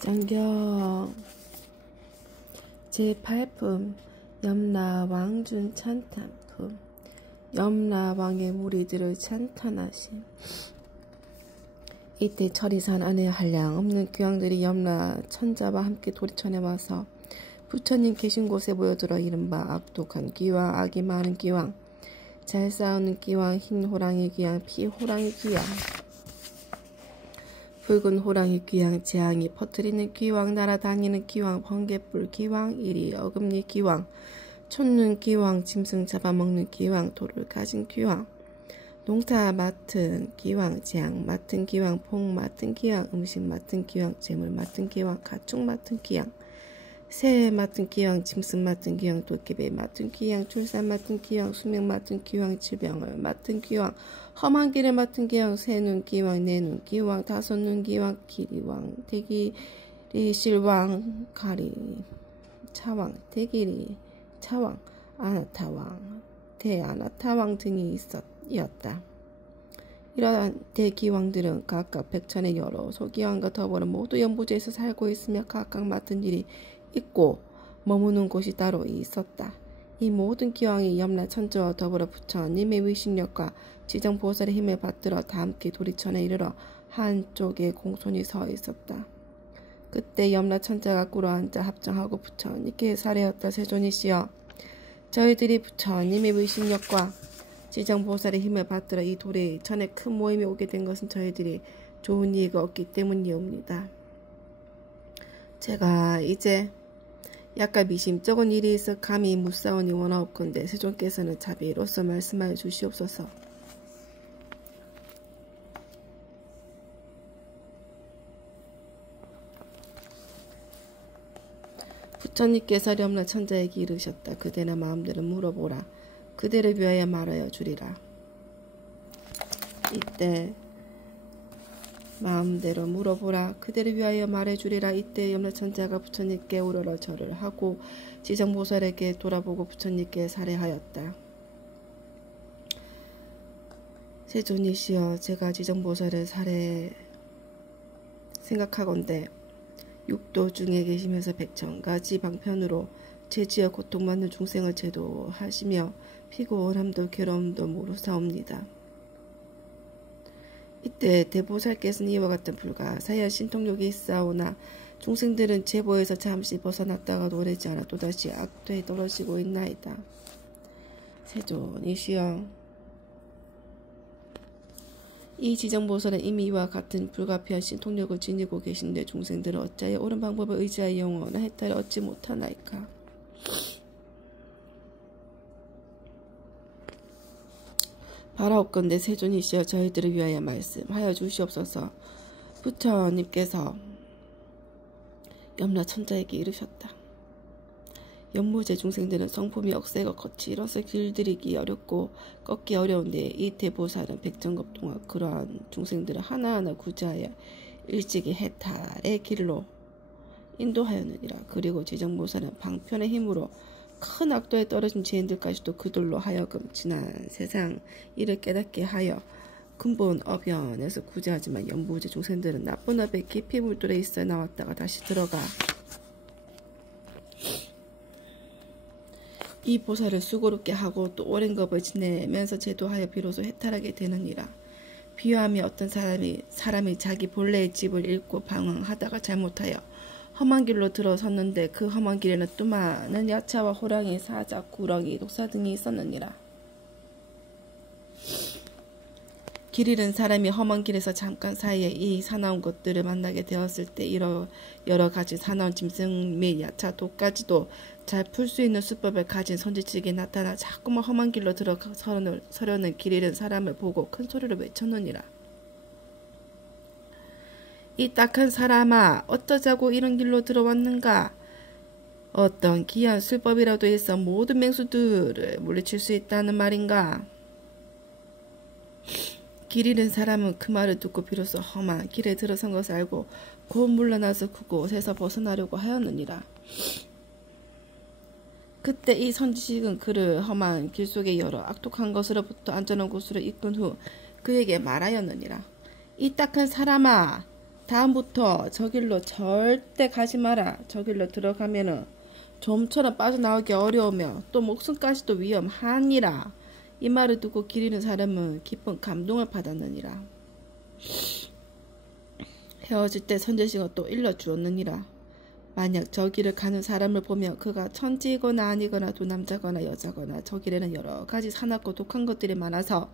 장경 제8품 염라왕준 찬탄품. 염라왕의 무리들을 찬탄하심. 이때 철이산 안에 한량 없는 귀왕들이 염라 천자와 함께 도리천에 와서 부처님 계신 곳에 모여들어 이른바 악독한 귀왕, 악이 많은 귀왕, 잘 싸우는 귀왕, 흰 호랑이 귀왕, 피 호랑이 귀왕, 붉은 호랑이 귀왕, 재앙이 퍼뜨리는 귀왕, 날아다니는 귀왕, 번개불 귀왕, 이리 어금니 귀왕, 촌눈 귀왕, 짐승 잡아먹는 귀왕, 돌을 가진 귀왕, 농사 맡은 귀왕, 재앙 맡은 귀왕, 복 맡은 귀왕, 음식 맡은 귀왕, 재물 맡은 귀왕, 가축 맡은 귀왕, 새 맡은 귀왕, 짐승 맡은 귀왕, 도깨비 맡은 귀왕, 출산 맡은 귀왕, 수명 맡은 귀왕, 질병을 맡은 귀왕, 험한 길을 맡은 귀왕, 세눈 귀왕, 네눈 귀왕, 다섯눈 귀왕, 기리왕, 대기리 실왕, 가리 차왕, 대기리 차왕, 아나타왕, 대아나타왕 등이 이었다. 이러한 대기왕들은 각각 백천의 여러 소기왕과 더불어 모두 연부지에서 살고 있으며 각각 맡은 일이 있고 머무는 곳이 따로 있었다. 이 모든 기왕이 염라천자와 더불어 부처님의 위신력과 지정보살의 힘을 받들어 다 함께 도리천에 이르러 한쪽에 공손히 서 있었다. 그때 염라천자가 꿇어앉아 합장하고 부처님께 사례였다. 세존이시여, 저희들이 부처님의 위신력과 지정보살의 힘을 받들어 이 도리천에 큰 모임이 오게 된 것은 저희들이 좋은 이익을 얻기 때문이옵니다. 제가 이제 약간 미심쩍은 일이 있어 감히 묻사오니 원하옵건대 세존께서는 자비로서 말씀하여 주시옵소서. 부처님께서 염라천자에게 이르셨다. 그대나 마음대로 물어보라. 그대를 위하여 말하여 주리라. 이때 마음대로 물어보라. 그대를 위하여 말해주리라. 이때 염라천자가 부처님께 우러러 절을 하고 지정보살에게 돌아보고 부처님께 사례하였다. 세존이시여, 제가 지정보살을 사례 생각하건대 육도 중에 계시면서 백천가지 방편으로 죄지어 고통받는 중생을 제도하시며 피곤함도 괴로움도 모르사옵니다. 이때 대보살께서는 이와 같은 불가사의한 신통력이 있사오나 중생들은 제보에서 잠시 벗어났다가 오래지 않아 또다시 악도에 떨어지고 있나이다. 세존이시여, 이 지정보살은 이미 이와 같은 불가피한 신통력을 지니고 계신데 중생들은 어찌하여 옳은 방법을 의지하여 영원한 해탈을 얻지 못하나이까. 바라옵건대 세존이시여, 저희들을 위하여 말씀하여 주시옵소서. 부처님께서 염라천자에게 이르셨다. 연무제 중생들은 성품이 억세고 거칠어서 길들이기 어렵고 꺾기 어려운데 이 대보살은 백정급 동안 그러한 중생들을 하나하나 구제하여 일찍이 해탈의 길로 인도하였느니라. 그리고 지정보살은 방편의 힘으로 큰 악도에 떨어진 죄인들까지도 그들로 하여금 지난 세상 일을 깨닫게 하여 근본 어변에서 구제하지만 연부제 중생들은 나쁜 업에 깊이 물들어 있어 나왔다가 다시 들어가 이 보살을 수고롭게 하고 또 오랜 겁을 지내면서 제도하여 비로소 해탈하게 되느니라. 비유하며 어떤 사람이 자기 본래의 집을 잃고 방황하다가 잘못하여 험한 길로 들어섰는데 그 험한 길에는 또 많은 야차와 호랑이, 사자, 구렁이, 독사 등이 있었느니라. 길 잃은 사람이 험한 길에서 잠깐 사이에 이 사나운 것들을 만나게 되었을 때 여러 가지 사나운 짐승 및 야차, 독까지도 잘 풀 수 있는 수법을 가진 선지식이 나타나 자꾸만 험한 길로 들어서려는 길 잃은 사람을 보고 큰 소리로 외쳤느니라. 이 딱한 사람아, 어쩌자고 이런 길로 들어왔는가? 어떤 기이한 술법이라도 있어 모든 맹수들을 물리칠 수 있다는 말인가? 길 잃은 사람은 그 말을 듣고 비로소 험한 길에 들어선 것을 알고 곧 물러나서 그곳에서 벗어나려고 하였느니라. 그때 이 선지식은 그를 험한 길 속에 여러 악독한 것으로부터 안전한 곳으로 이끈 후 그에게 말하였느니라. 이 딱한 사람아, 다음부터 저 길로 절대 가지 마라. 저 길로 들어가면은 좀처럼 빠져나오기 어려우며 또 목숨까지도 위험하니라. 이 말을 듣고 길 잃은 사람은 깊은 감동을 받았느니라. 헤어질 때 선제식은 또 일러주었느니라. 만약 저 길을 가는 사람을 보면 그가 천지이거나 아니거나 두 남자거나 여자거나 저 길에는 여러 가지 사납고 독한 것들이 많아서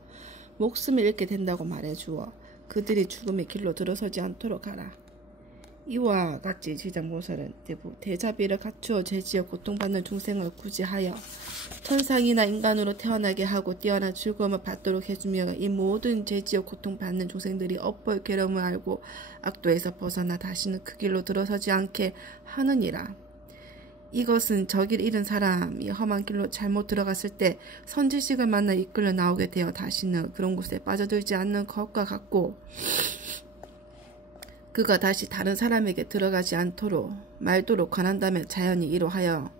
목숨을 잃게 된다고 말해주어 그들이 죽음의 길로 들어서지 않도록 하라. 이와 같이 지장보살은 대자비를 갖추어 죄지어 고통받는 중생을 구제하여 천상이나 인간으로 태어나게 하고 뛰어난 즐거움을 받도록 해주며 이 모든 죄지어 고통받는 중생들이 업보의 괴로움을 알고 악도에서 벗어나 다시는 그 길로 들어서지 않게 하느니라. 이것은 저 길 잃은 사람이 험한 길로 잘못 들어갔을 때 선지식을 만나 이끌려 나오게 되어 다시는 그런 곳에 빠져들지 않는 것과 같고, 그가 다시 다른 사람에게 들어가지 않도록 말도록 권한다면 자연히 이로하여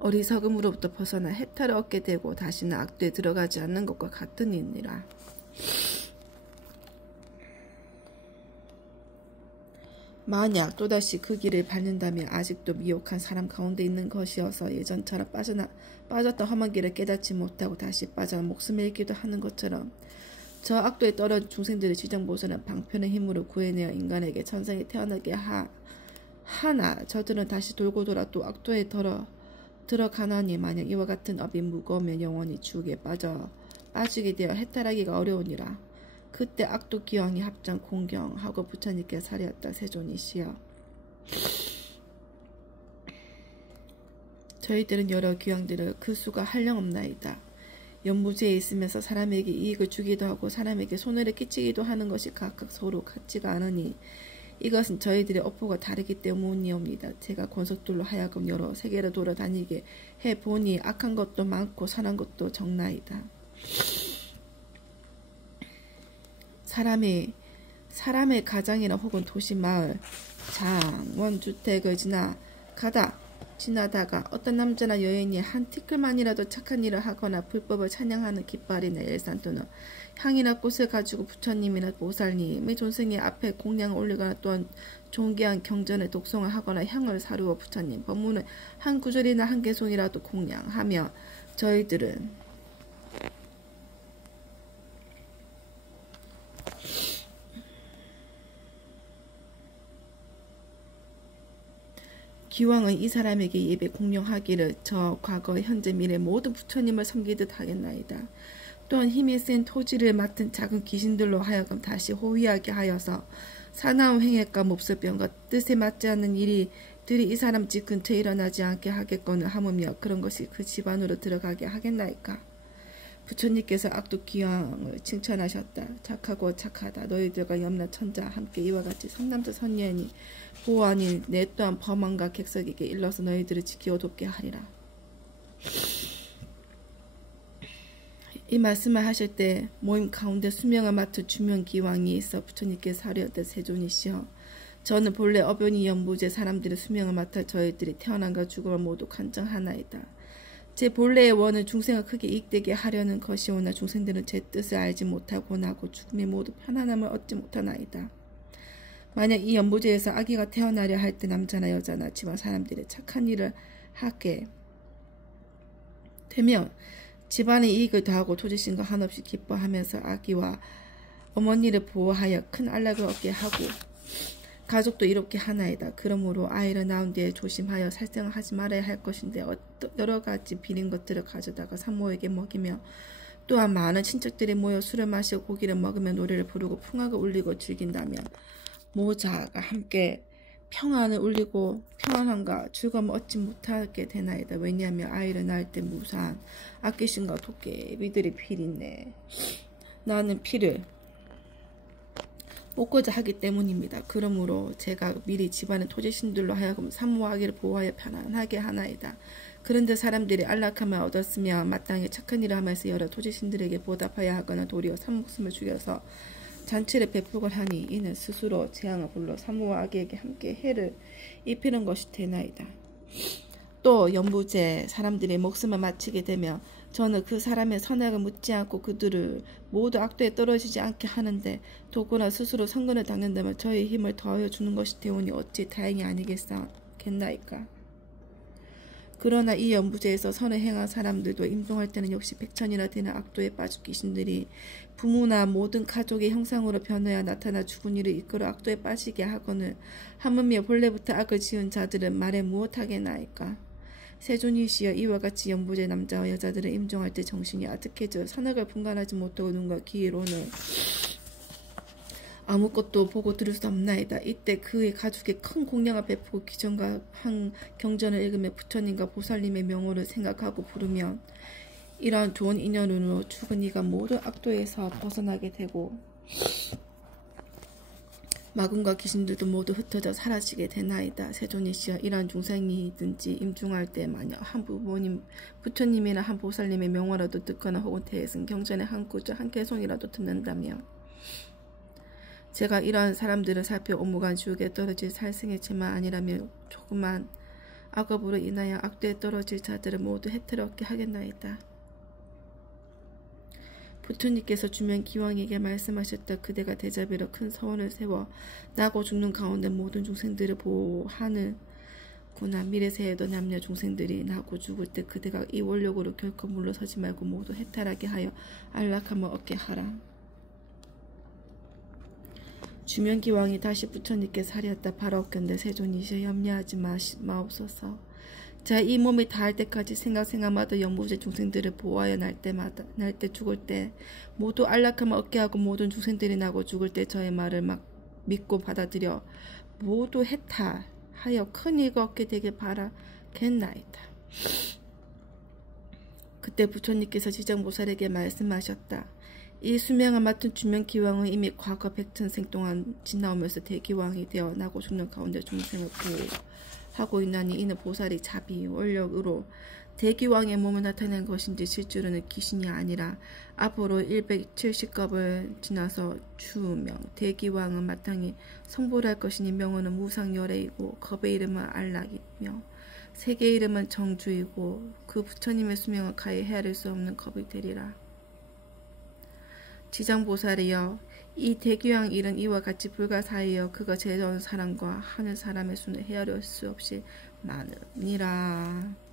어리석음으로부터 벗어나 해탈을 얻게 되고 다시는 악도에 들어가지 않는 것과 같으니라. 만약 또다시 그 길을 밟는다면 아직도 미혹한 사람 가운데 있는 것이어서 예전처럼 빠졌던 험한 길을 깨닫지 못하고 다시 빠져 목숨을 잃기도 하는 것처럼 저 악도에 떨어진 중생들의 지정보살은 방편의 힘으로 구해내어 인간에게 천상에 태어나게 하나 저들은 다시 돌고 돌아 또 악도에 들어가나니 만약 이와 같은 업이 무거우면 영원히 지옥에 빠지게 되어 해탈하기가 어려우니라. 그때 악도 기왕이 합장 공경하고 부처님께 사리었다. 세존이시여, 저희들은 여러 기왕들을 그 수가 한량없나이다. 연무지에 있으면서 사람에게 이익을 주기도 하고 사람에게 손해를 끼치기도 하는 것이 각각 서로 같지가 않으니 이것은 저희들의 업보가 다르기 때문이옵니다. 제가 권속들로 하여금 여러 세계를 돌아다니게 해보니 악한 것도 많고 선한 것도 적나이다. 사람의 가장이나 혹은 도시, 마을, 장, 원, 주택을 지나다가 어떤 남자나 여인이 한 티끌만이라도 착한 일을 하거나 불법을 찬양하는 깃발이나 열산 또는 향이나 꽃을 가지고 부처님이나 보살님의 존승의 앞에 공양을 올리거나 또한 존귀한 경전의 독송을 하거나 향을 사루어 부처님 법문의 한 구절이나 한 개송이라도 공양하며 저희들은 기왕은 이 사람에게 예배 공양하기를 저 과거 현재 미래 모든 부처님을 섬기듯 하겠나이다. 또한 힘이 센 토지를 맡은 작은 귀신들로 하여금 다시 호위하게 하여서 사나운 행액과 몹쓸병과 뜻에 맞지 않는 일이들이 이 사람 집 근처에 일어나지 않게 하겠거늘 하무며 그런 것이 그 집안으로 들어가게 하겠나이까. 부처님께서 악도 기왕을 칭찬하셨다. 착하고 착하다. 너희들과 염라 천자 함께 이와 같이 선남자 선녀니 보아니 내 또한 범왕과 객석에게 일러서 너희들을 지키어 돕게 하리라. 이 말씀을 하실 때 모임 가운데 수명을 맡을 주명기왕이 있어 부처님께서 하려던 세존이시여, 저는 본래 어변이 연부제 사람들의 수명을 맡아 저희들이 태어난과 죽음을 모두 간증하나이다. 제 본래의 원은 중생을 크게 이익되게 하려는 것이오나 중생들은 제 뜻을 알지 못하고 나고 죽음에 모두 편안함을 얻지 못하나이다. 만약 이 연부제에서 아기가 태어나려 할 때 남자나 여자나 집안 사람들이 착한 일을 하게 되면 집안에 이익을 더하고 토지신과 한없이 기뻐하면서 아기와 어머니를 보호하여 큰 안락을 얻게 하고 가족도 이롭게 하나이다. 그러므로 아이를 낳은 뒤에 조심하여 살생을 하지 말아야 할 것인데 여러 가지 비린 것들을 가져다가 산모에게 먹이며 또한 많은 친척들이 모여 술을 마시고 고기를 먹으며 노래를 부르고 풍악을 울리고 즐긴다면 모자가 함께 평안을 울리고 평안함과 즐거움을 얻지 못하게 되나이다. 왜냐하면 아이를 낳을 때 무사한 악귀신과 도깨비들이 피리네 나는 피를 먹고자 하기 때문입니다. 그러므로 제가 미리 집안의 토지신들로 하여금 사모하기를 보호하여 편안하게 하나이다. 그런데 사람들이 안락함을 얻었으며 마땅히 착한 일을 하면서 여러 토지신들에게 보답하여 하거나 도리어 산목숨을 죽여서 잔치를 베풀곤 하니 이는 스스로 재앙을 불러 사모와 아기에게 함께 해를 입히는 것이 되나이다. 또 연부제 사람들이 목숨을 마치게 되면 저는 그 사람의 선악을 묻지 않고 그들을 모두 악도에 떨어지지 않게 하는데 도구나 스스로 선근을 닦는다면 저의 힘을 더하여 주는 것이 되오니 어찌 다행이 아니겠나이까. 그러나 이 연부제에서 선을 행한 사람들도 임종할 때는 역시 백천이나 되는 악도에 빠진 귀신들이 부모나 모든 가족의 형상으로 변해야 나타나 죽은 이를 이끌어 악도에 빠지게 하거늘 하물며 본래부터 악을 지은 자들은 말에 무엇하겠나이까. 세존이시여 이와 같이 연부제 남자와 여자들은 임종할 때 정신이 아득해져 선악을 분간하지 못하고 눈과 귀로는 아무것도 보고 들을 수 없나이다. 이때 그의 가족에 큰 공양을 베푸고 기전과 한 경전을 읽으며 부처님과 보살님의 명호를 생각하고 부르면 이러한 좋은 인연으로 죽은 이가 모든 악도에서 벗어나게 되고 마군과 귀신들도 모두 흩어져 사라지게 되나이다. 세존이시여 이러한 중생이든지 임종할 때 만약 한 부처님이나 한 보살님의 명호라도 듣거나 혹은 대승 경전의 한 구절 한 개송이라도 듣는다면 제가 이러한 사람들을 살펴 오무간 지옥에 떨어질 살생의 죄만 아니라면 조그만 악업으로 인하여 악도에 떨어질 자들을 모두 혜택을 얻게 하겠나이다. 부처님께서 주면 기왕에게 말씀하셨다. 그대가 대자비로 큰 서원을 세워 나고 죽는 가운데 모든 중생들을 보호하는구나. 미래세에도 남녀 중생들이 나고 죽을 때 그대가 이 원력으로 결코 물러서지 말고 모두 해탈하게 하여 안락함을 얻게 하라. 주면기왕이 다시 부처님께 사리었다. 바라옵건대 세존이시여 염려하지 마옵소서. 자, 이 몸이 다할 때까지 생각마다 연부제 중생들을 보호하여 날 때 죽을 때 모두 안락함을 얻게 하고 모든 중생들이 나고 죽을 때 저의 말을 믿고 받아들여 모두 해탈하여 큰 이익을 얻게 되길 바라겠나이다. 그때 부처님께서 지정보살에게 말씀하셨다. 이 수명을 맡은 주면기왕은 이미 과거 백천생 동안 지나오면서 대기왕이 되어 나고 죽는 가운데 중생을 보호하고 있나니 이는 보살이 자비, 원력으로 대기왕의 몸을 나타낸 것인지 실제로는 귀신이 아니라 앞으로 170겁을 지나서 주명, 대기왕은 마땅히 성불할 것이니 명호는 무상열애이고 겁의 이름은 안락이며 세계의 이름은 정주이고 그 부처님의 수명은 가히 헤아릴 수 없는 겁이 되리라. 지장보살이여 이 대기왕 일은 이와 같이 불가사의여 그가 제자온 사람과 하늘 사람의 수는 헤아릴 수 없이 많으니라.